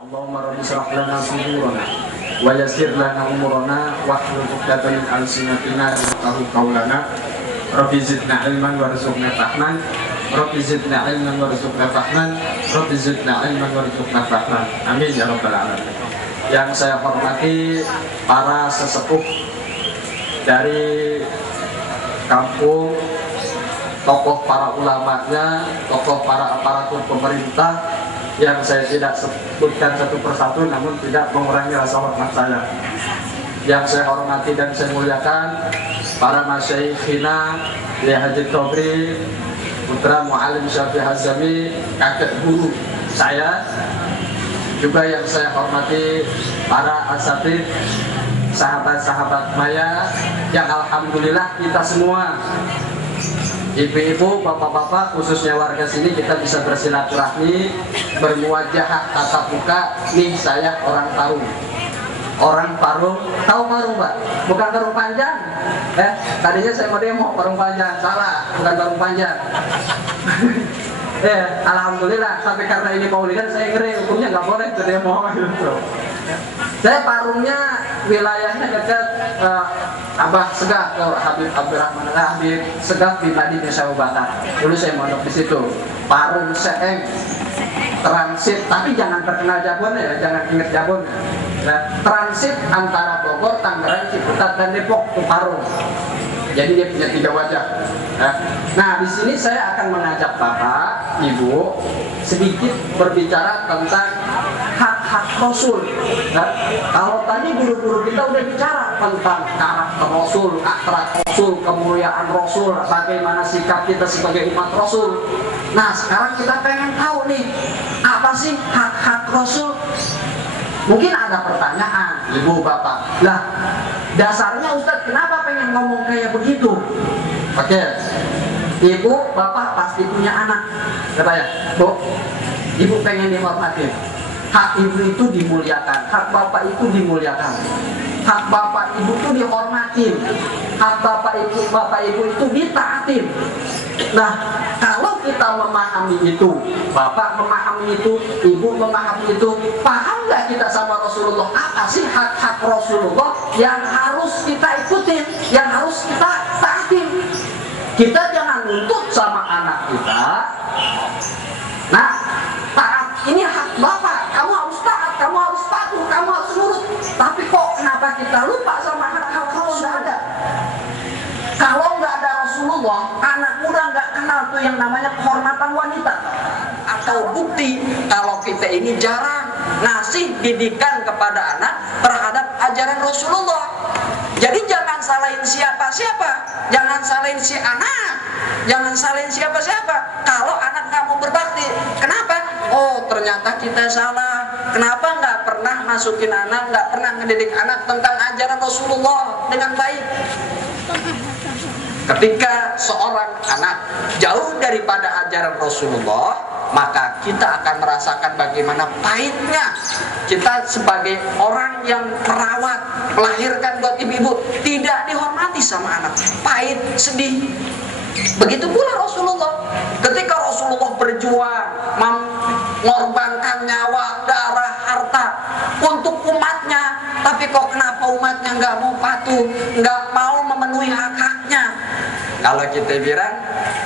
Allahumma rabbi shrah lana sudurana wa yassir lana umurana wahlul 'uqdatam min alsinatina yafqahu qawlana. Rabbi zidna ilman warzuqna fahman. Rabbi zidna ilman warzuqna fahman. Rabbi zidna ilman warzuqna fahman. Amin ya rabbal alamin. Yang saya hormati para sesepuh dari kampung, tokoh para ulamanya, tokoh para aparatur pemerintah yang saya tidak sebutkan satu persatu, namun tidak mengurangi rasa hormat saya. Yang saya hormati dan saya muliakan para masyayikhina, ya Haji Tobri, putra Mu'alim Syafi'i Hazami, kakek guru saya. Juga yang saya hormati para asatidz, sahabat-sahabat Maya, yang alhamdulillah kita semua, ibu-ibu, bapak-bapak, khususnya warga sini, kita bisa bersilaturahmi, bermuajahah tatap muka. Nih saya orang Parung. Orang Parung, tahu Parung Pak? Bukan Parung Panjang. Tadinya saya mau demo Parung Panjang, salah, bukan Parung Panjang. Alhamdulillah, tapi karena ini maulidan saya ngeri, hukumnya nggak boleh ke demo gitu. Saya Parungnya wilayahnya dekat Abah Segaf, Habib Abdurrahman Habib Segaf di Madinah Jawa Barat. Dulu saya mondok di situ. Parung Seeng transit, tapi jangan terkenal Jabon ya, jangan ingat Jabon. Nah, transit antara Bogor, Tangerang, Ciputat dan Depok ke Parung. Jadi dia punya 3 wajah. Nah, di sini saya akan mengajak Bapak, Ibu sedikit berbicara tentang hak-hak Rasul. Kalau tadi guru-guru kita udah bicara tentang karakter Rasul, akhlak Rasul, kemuliaan Rasul, bagaimana sikap kita sebagai umat Rasul. Nah, sekarang kita pengen tahu nih, apa sih hak-hak Rasul? Mungkin ada pertanyaan, Ibu, Bapak. Lah, dasarnya Ustadz kenapa pengen ngomong kayak begitu? Oke, Ibu, Bapak pasti punya anak. Kata ya, Bu, Ibu pengen dihormati. Hak Ibu itu dimuliakan, hak Bapak itu dimuliakan, hak Bapak Ibu itu dihormatin, hak Bapak Ibu itu ditaatin. Nah, kalau kita memahami itu, Bapak memahami itu, Ibu memahami itu, paham nggak kita sama Rasulullah? Apa sih hak-hak Rasulullah yang harus kita ikutin, yang harus kita taatin? Kita jangan nuntut sama anak kita, nah, taat ini hak Bapak, kamu harus taat, kamu harus patuh, kamu harus nurut. Tapi kok kenapa kita lupa sama hak-hak kalau nggak ada? Kalau nggak ada Rasulullah, anak muda nggak kenal tuh yang namanya kehormatan wanita. Atau bukti kalau kita ini jarang ngasih didikan kepada anak terhadap ajaran Rasulullah. Jadi jangan salahin siapa-siapa, jangan salahin si anak, jangan salahin siapa-siapa. Kalau anak nggak mau berbakti, kenapa? Oh, ternyata kita salah. Kenapa nggak pernah masukin anak, nggak pernah ngedidik anak tentang ajaran Rasulullah dengan baik? Ketika seorang anak jauh daripada ajaran Rasulullah, maka kita akan merasakan bagaimana pahitnya kita sebagai orang yang merawat, melahirkan buat ibu-ibu, tidak dihormati sama anak. Pahit, sedih. Begitu pula Rasulullah. Ketika Rasulullah berjuang, mengorbankan nyawa, darah, harta untuk umatnya, tapi kok kenapa umatnya nggak mau patuh, nggak mau memenuhi hak-haknya? Kalau kita bilang,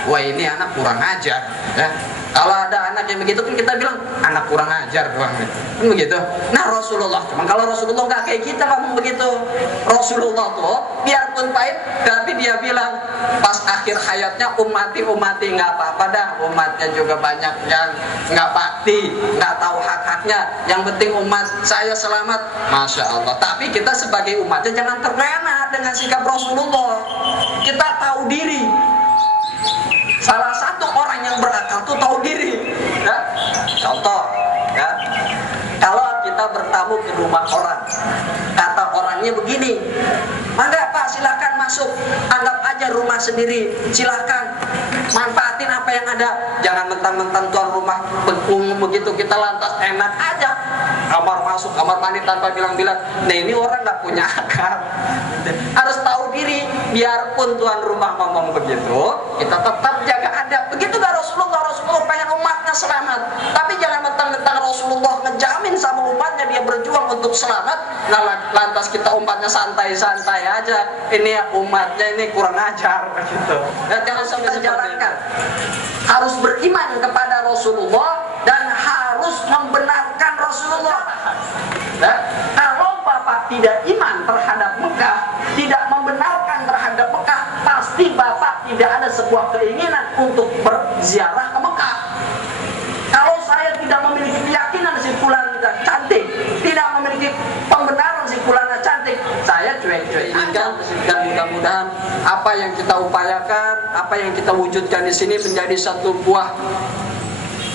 wah ini anak kurang ajar, ya. Kalau ada anak yang begitu kan kita bilang anak kurang ajar doang, kan begitu. Nah Rasulullah, cuman kalau Rasulullah nggak kayak kita ngomong begitu. Rasulullah tuh biarpun pahit, tapi dia bilang pas akhir hayatnya umati nggak apa-apa dah, umatnya juga banyak yang nggak bakti, nggak tahu hak-haknya. Yang penting umat saya selamat, masya Allah. Tapi kita sebagai umatnya jangan terlena dengan sikap Rasulullah. Kita tahu diri. Salah satu orang yang berakal tuh tahu diri, ya. Contoh, ya. Kalau kita bertamu ke rumah orang, kata orangnya begini, mangga Pak silakan masuk, anggap aja rumah sendiri, silakan manfaatin apa yang ada, jangan mentang-mentang tuan rumah umum begitu kita lantas enak aja, kamar masuk, kamar mandi tanpa bilang-bilang. Nah ini orang nggak punya akal, harus tahu diri. Biarpun tuan rumah ngomong begitu, kita tetap jaga adab. Begitu gak Rasulullah pengen umatnya selamat, tapi jangan mentang-mentang Rasulullah ngejamin sama kita umatnya santai-santai aja, ini umatnya ini kurang ajar gitu. Dan jangan sampai dijalankan. Harus beriman kepada Rasulullah dan harus membenarkan Rasulullah. Nah, kalau Bapak tidak iman terhadap Mekah, tidak membenarkan terhadap Mekah, pasti Bapak tidak ada sebuah keinginan untuk berziarah ke Mekah. Kalau saya tidak memiliki keyakinan si fulan cantik, tidak memiliki pembenaran si fulan cantik, saya cuek-cuek aja. Dan mudah-mudahan apa yang kita upayakan, apa yang kita wujudkan di sini menjadi satu buah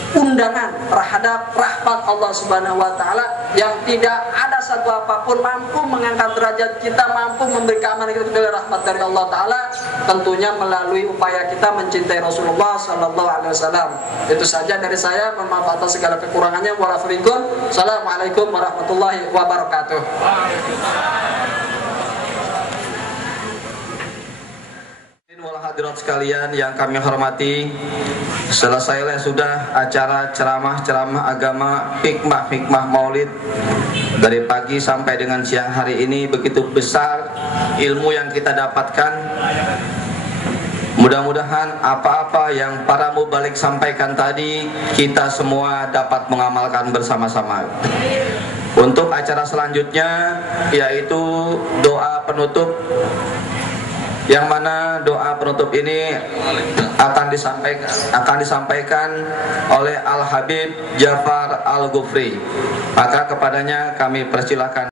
undangan terhadap rahmat Allah Subhanahu wa taala yang tidak ada satu apapun mampu mengangkat derajat kita, mampu memberi keamanan kita dari rahmat dari Allah taala, tentunya melalui upaya kita mencintai Rasulullah sallallahu alaihi wasallam. Itu saja dari saya, mohon maaf atas segala kekurangannya. Wassalamualaikum warahmatullahi wabarakatuh. Hadirat sekalian yang kami hormati, selesailah sudah acara ceramah agama, hikmah maulid dari pagi sampai dengan siang hari ini. Begitu besar ilmu yang kita dapatkan. Mudah-mudahan apa-apa yang para mubalik sampaikan tadi kita semua dapat mengamalkan bersama-sama. Untuk acara selanjutnya yaitu doa penutup, yang mana doa penutup ini akan disampaikan oleh Al Habib Jafar Al Ghufri. Maka kepadanya kami persilakan.